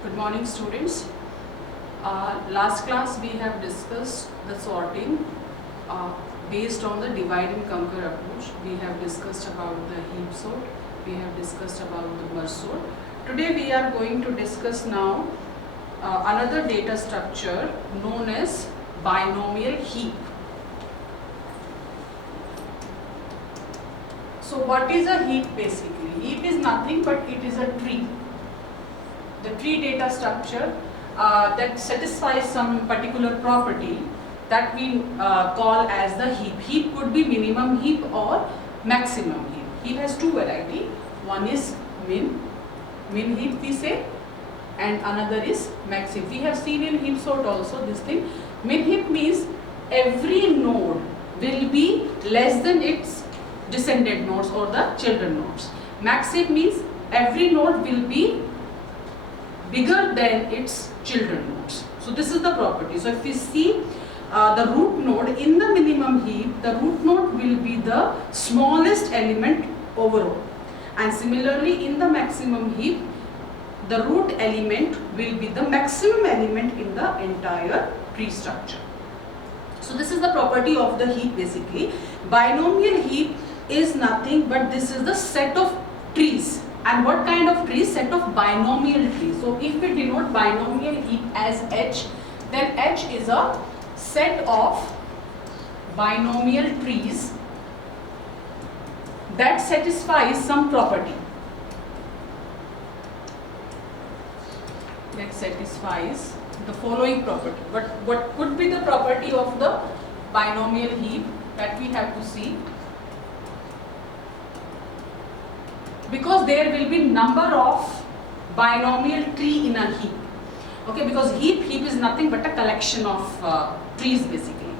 Good morning, students. Last class we have discussed the sorting based on the divide and conquer approach. We have discussed about the heap sort. We have discussed about the merge sort. Today we are going to discuss now another data structure known as binomial heap. So what is a heap basically? Heap is nothing but it is a tree. The tree data structure that satisfies some particular property that we call as the heap. Heap could be minimum heap or maximum heap. Heap has two varieties. One is min heap we say, and another is max heap. We have seen in heap sort also this thing. Min heap means every node will be less than its descendant nodes or the children nodes. Max heap means every node will be bigger than its children nodes. So this is the property. So if we see the root node in the minimum heap, the root node will be the smallest element overall. And similarly in the maximum heap, the root element will be the maximum element in the entire tree structure. So this is the property of the heap basically. Binomial heap is nothing but this is the set of trees. And what kind of trees? Set of binomial trees. So if we denote binomial heap as H, then H is a set of binomial trees that satisfies some property. That satisfies the following property. But what could be the property of the binomial heap that we have to see? Because there will be number of binomial tree in a heap. Okay, because heap is nothing but a collection of trees basically.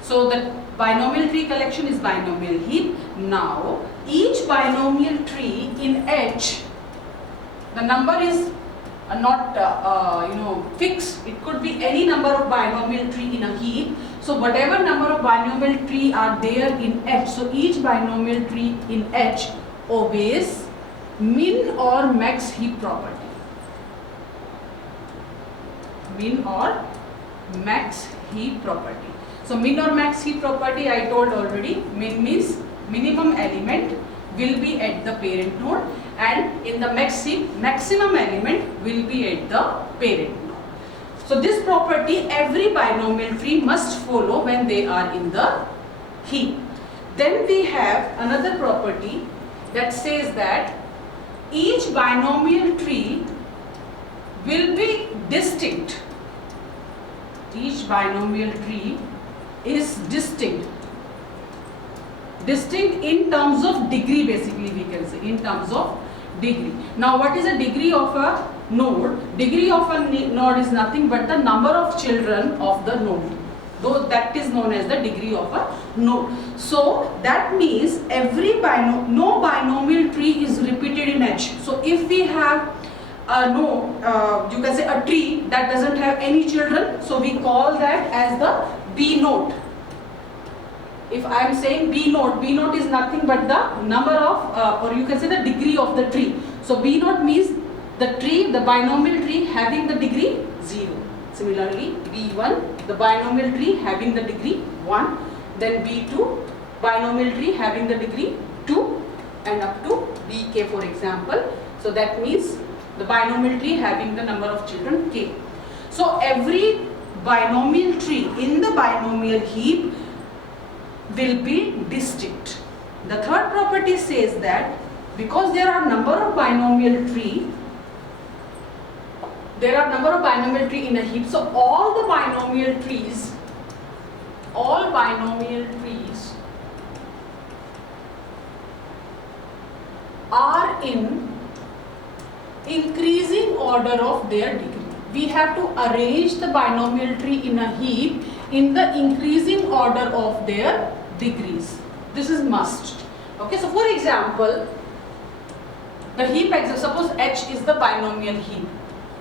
So the binomial tree collection is binomial heap. Now each binomial tree in H, the number is not fixed. It could be any number of binomial tree in a heap. So whatever number of binomial tree are there in H, so each binomial tree in H obeys min or max heap property. Min or max heap property. So min or max heap property I told already. Min means minimum element will be at the parent node, and in the max heap maximum element will be at the parent node. So this property every binomial tree must follow when they are in the heap. Then we have another property that says that each binomial tree will be distinct. Each binomial tree is distinct. Distinct in terms of degree basically we can say, in terms of degree. Now what is a degree of a node? Degree of a node is nothing but the number of children of the node. Though that is known as the degree of a node. So that means every no binomial tree is repeated in H. So if we have you can say a tree that doesn't have any children, so we call that as the B node. If I am saying B node is nothing but the number of or you can say the degree of the tree. So B node means the tree, the binomial tree having the degree 0. Similarly, B1, the binomial tree having the degree 1, then B2, binomial tree having the degree 2, and up to Bk for example. So that means the binomial tree having the number of children k. So every binomial tree in the binomial heap will be distinct. The third property says that because there are number of binomial tree, there are number of binomial tree in a heap, so all binomial trees are in increasing order of their degree. We have to arrange the binomial tree in a heap in the increasing order of their degrees. This is must. Okay, so for example, the heap example, suppose H is the binomial heap.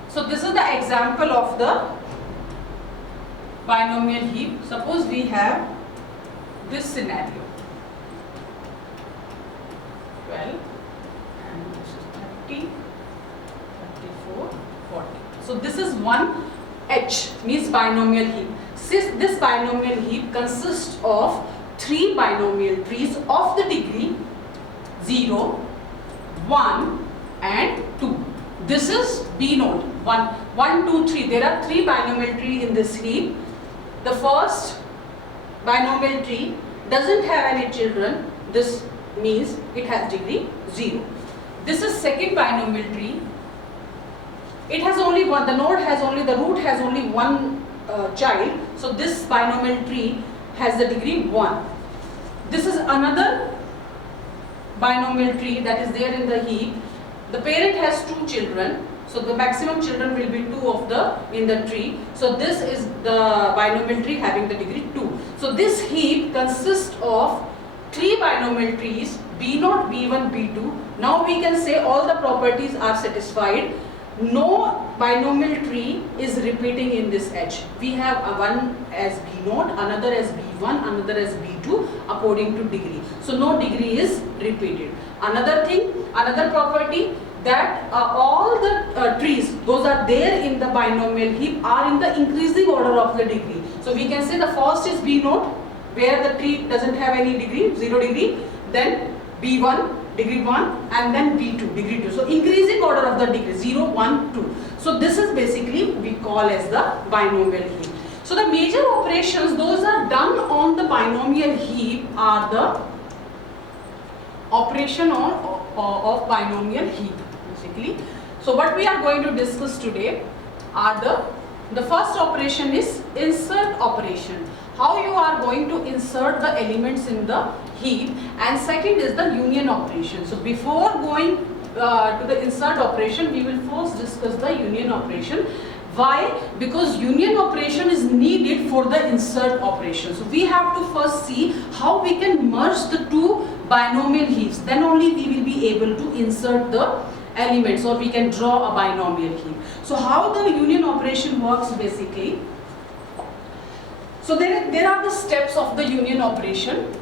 So this is the example of the binomial heap. Suppose we have this scenario 12 and this is 30, 34, 40. So this is one H, means binomial heap. Since this binomial heap consists of 3 binomial trees of the degree 0, 1 and 2. This is B node. 1, 2, 3. There are 3 binomial trees in this heap. The first binomial tree doesn't have any children. This means it has degree 0. This is second binomial tree. It has only one, the root has only one child. So this binomial tree has the degree 1. This is another binomial tree that is there in the heap. The parent has 2 children. So the maximum children will be 2 in the tree. So this is the binomial tree having the degree 2. So this heap consists of 3 binomial trees, B0, B1, B2. Now we can say all the properties are satisfied. No binomial tree is repeating in this H. We have one as B0, another as B1, another as B2 according to degree. So no degree is repeated. Another thing, another property, that all the trees, those are there in the binomial heap, are in the increasing order of the degree. So we can say the first is B0, where the tree doesn't have any degree, 0 degree, then B1, degree 1, and then B2, degree 2. So increasing order of the degree, 0, 1, 2. So this is basically we call as the binomial heap. So the major operations, those are done on the binomial heap, are the operation of binomial heap basically. So what we are going to discuss today are the first operation is insert operation. How you are going to insert the elements in the heap, and second is the union operation. So before going to the insert operation, we will first discuss the union operation. Why? Because union operation is needed for the insert operation. So we have to first see how we can merge the 2 binomial heaps. Then only we will be able to insert the elements, or we can draw a binomial heap. So how the union operation works basically? So there are the steps of the union operation.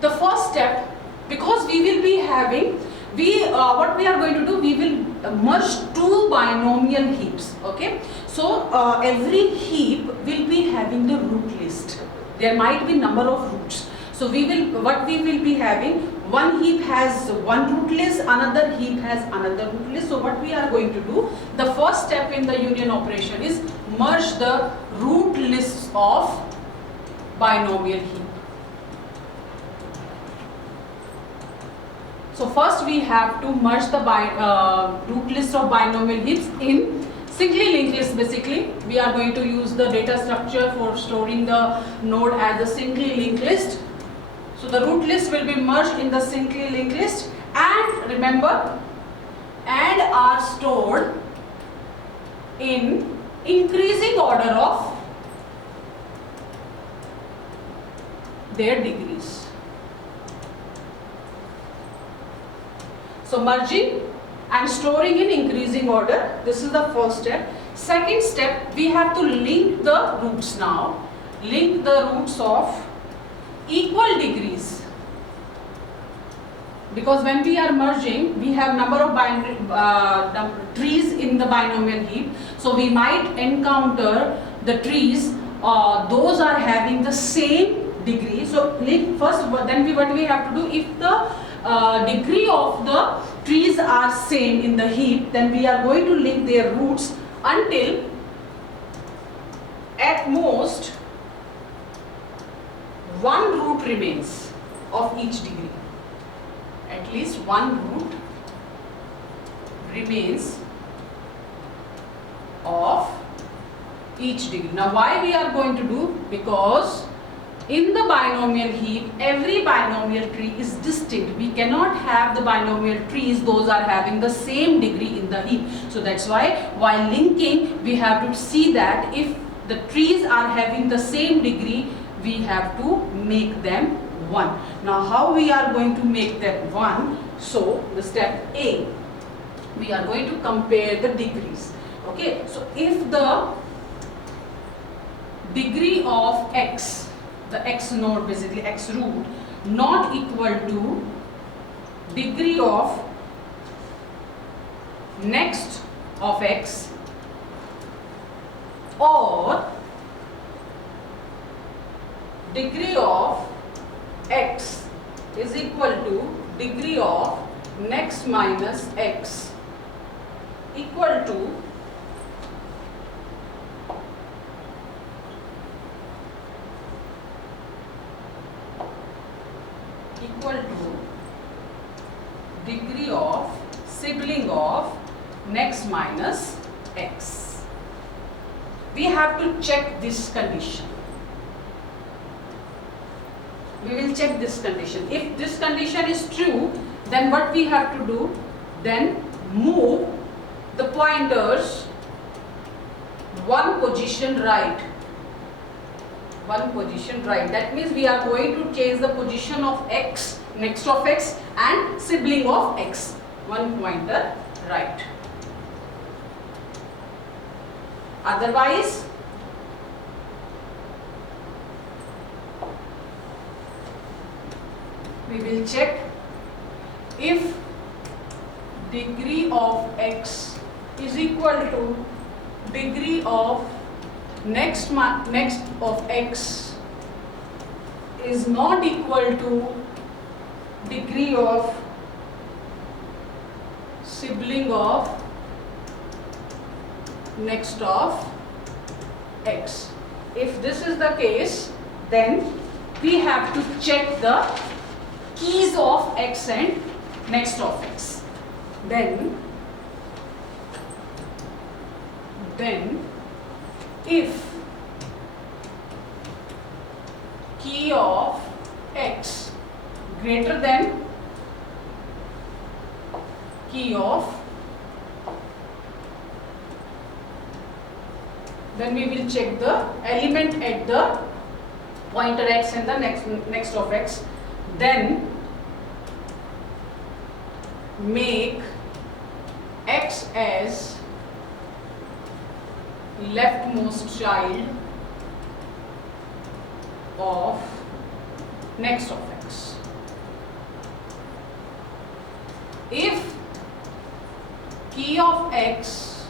The first step, because we will be having, what we are going to do, we will merge 2 binomial heaps. Okay. So every heap will be having the root list. There might be number of roots. So what we will be having, one heap has one root list, another heap has another root list. So what we are going to do, the first step in the union operation is merge the root lists of binomial heap. So first we have to merge the root list of binomial heaps in singly linked list. Basically we are going to use the data structure for storing the node as a singly linked list. So the root list will be merged in the singly linked list, and remember, and are stored in increasing order of their degrees. So merging and storing in increasing order, this is the first step. Second step, we have to link the roots now. Link the roots of equal degrees, because when we are merging, we have number of trees in the binomial heap. So we might encounter the trees, those are having the same degree. So link first, then what we have to do, if the degree of the trees are same in the heap, then we are going to link their roots until at most one root remains of each degree. At least one root remains of each degree. Now why we are going to do? Because in the binomial heap, every binomial tree is distinct. We cannot have the binomial trees, those are having the same degree in the heap. So that's why while linking, we have to see that if the trees are having the same degree, we have to make them 1. Now how we are going to make them 1? So the step A, we are going to compare the degrees. Okay, so if the degree of x, the x node, basically x root, not equal to degree of next of x, or degree of x is equal to degree of next minus x equal to degree of sibling of next minus x. We have to check this condition. We will check this condition. If this condition is true, then what we have to do? Then move the pointers one position right. One position right. That means we are going to change the position of x, next of x, and sibling of x. One pointer right. Otherwise, we will check if degree of x is equal to degree of next of x is not equal to degree of sibling of next of x. If this is the case, then we have to check the keys of x and next of x. Then if key of x greater than key of, then we will check the element at the pointer x and the next of x. Then make x as leftmost child of next of x. If key of x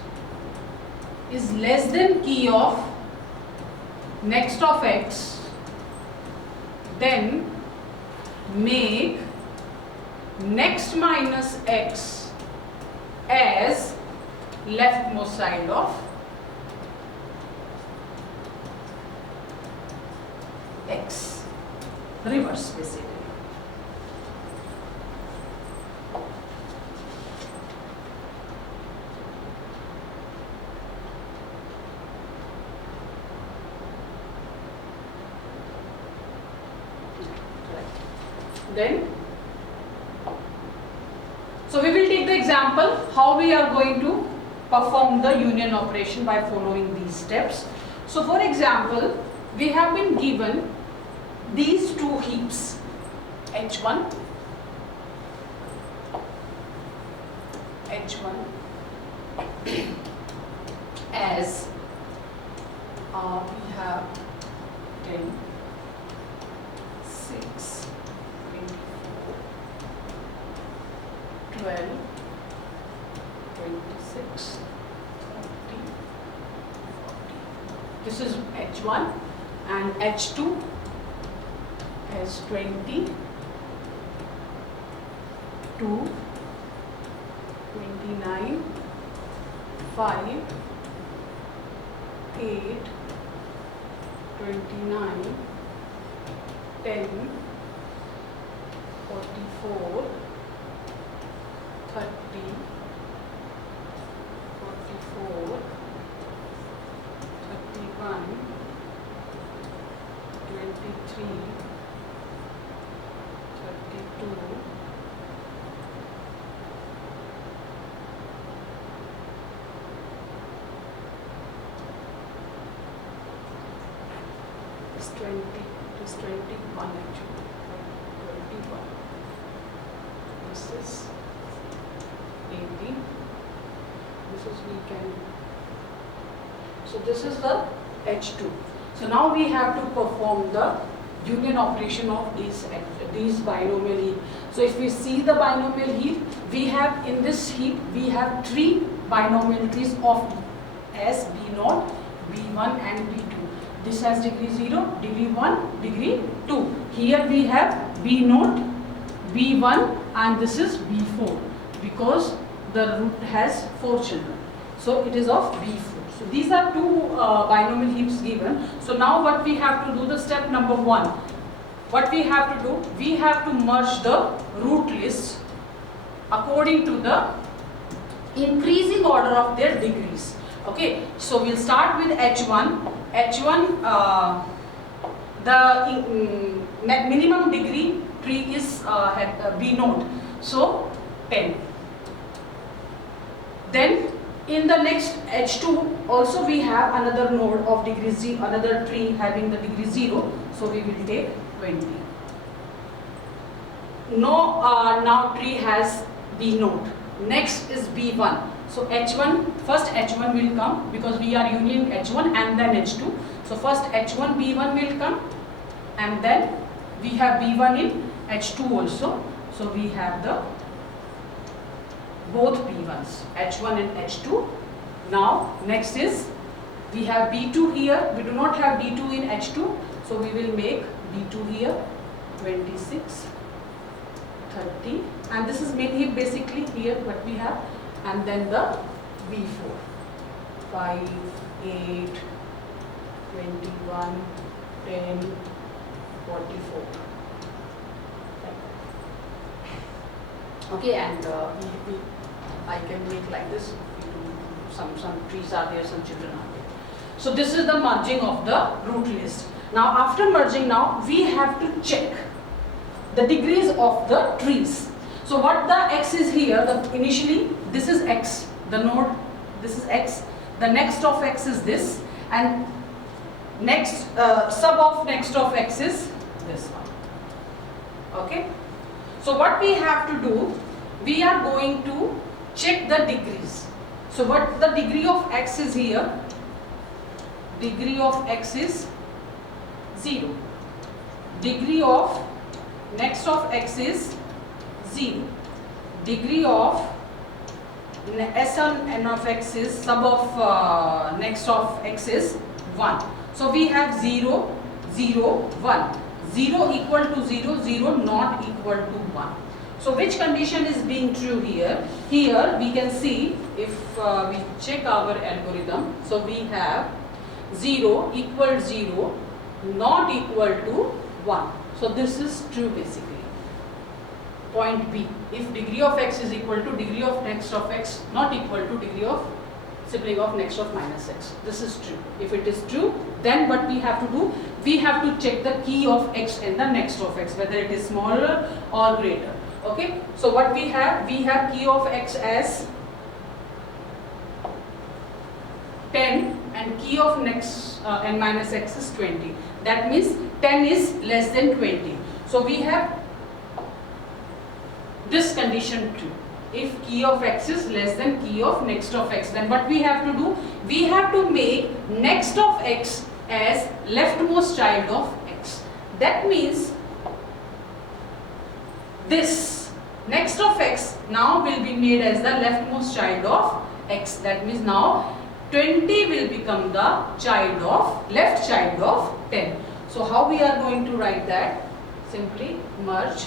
is less than key of next of x, then make next minus x as leftmost side of x. Reverse basically. Then, so we will take the example how we are going to perform the union operation by following these steps. So for example, we have been given these two heaps, H1, as we have 10, 6, 24, 12, 26, 30, 40. This is H1, and H2 as 20, 2, 29, 5, 8, 29, 10, 44, 30, 44, 31, 23, 32, 20, it is 21 actually, 21, this is 18, this is we can, so this is the H2. So now we have to perform the union operation of these binomial heap. So if we see the binomial heap, we have in this heap, we have 3 binomial trees of S, B0, B1 and B2. This has degree 0, degree 1, degree 2. Here we have B0, B1 and this is B4 because the root has 4 children. So it is of B4. So these are 2 binomial heaps given. So now what we have to do, the step number 1. What we have to do, we have to merge the root list according to the increasing order of their degrees. Okay, so we'll start with H1. H1, the minimum degree tree is B node, so 10. Then in the next H2 also we have another node of degree 0, another tree having the degree 0, so we will take 20. Now tree has B node. Next is B1. So H1, first H1 will come because we are union H1 and then H2. So first H1 B1 will come and then we have B1 in H2 also. So we have the both B1s, H1 and H2. Now next is we have B2 here. We do not have B2 in H2. So we will make B2 here 26, 30 and this is main heap basically here what we have. And then the B4, 5, 8, 21, 10, 44. Okay, and I can make like this. Some trees are there, some children are there. So this is the merging of the root list. Now after merging, now we have to check the degrees of the trees. So what the x is here, initially this is x, the node, this is x, the next of x is this, and next sub of next of x is this one. Okay. So what we have to do, we are going to check the degrees. So what the degree of x is here, degree of x is 0, degree of next of x is 0, degree of s on n of x is sub of next of x is 1. So we have 0, 0, 1. 0 equal to 0, 0 not equal to 1. So which condition is being true here? Here we can see if we check our algorithm. So we have 0 equal 0 not equal to 1. So this is true basically. Point B, if degree of x is equal to degree of next of x not equal to degree of sibling of next of minus x. This is true. If it is true, then what we have to do, we have to check the key of x and the next of x, whether it is smaller or greater. Okay, so what we have key of x as 10 and key of next n minus x is 20. That means 10 is less than 20. So we have this condition true. If key of x is less than key of next of x, then what we have to do, we have to make next of x as leftmost child of x. That means this next of x now will be made as the leftmost child of x. That means now 20 will become the child of left child of 10. So how we are going to write that? Simply merge.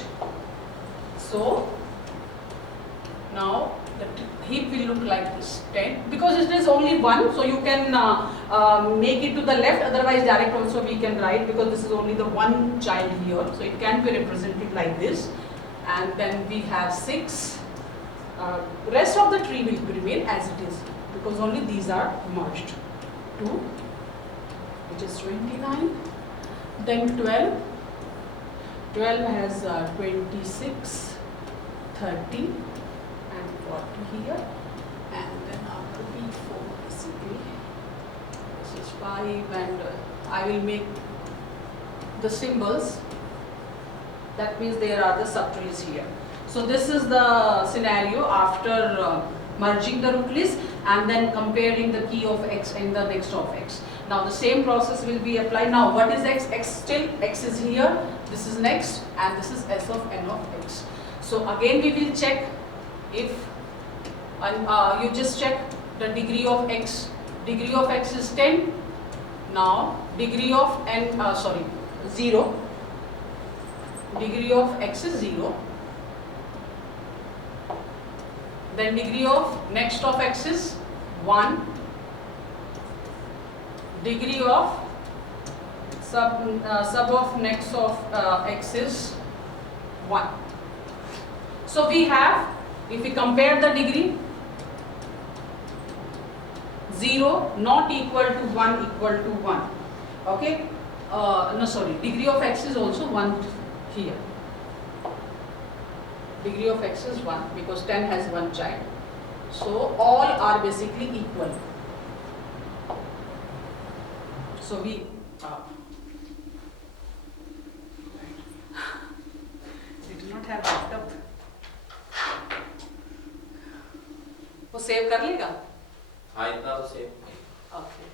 So now the heap will look like this, 10, because it is only 1, so you can make it to the left, otherwise direct also we can write, because this is only the one child here, so it can be represented like this. And then we have 6, rest of the tree will remain as it is, because only these are merged. 2, which is 29, then 12, 12 has 26, 30, 40 here, and then after B4 basically this is 5, and I will make the symbols, that means there are the subtrees here. So this is the scenario after merging the root list and then comparing the key of x and the next of x. Now the same process will be applied. Now what is x? X still, x is here, this is next, and this is s of n of x. So again we will check if, you just check the degree of x. Degree of x is 10. Now degree of 0. Degree of x is 0. Then degree of next of x is 1. Degree of sub of next of x is 1. So we have, if we compare the degree, 0 not equal to 1 equal to 1. Okay? Degree of x is also 1 here. Degree of x is 1 because 10 has one child. So all are basically equal. So we do not have laptop. वो save कर लेगा? हाँ इतना तो save. Okay.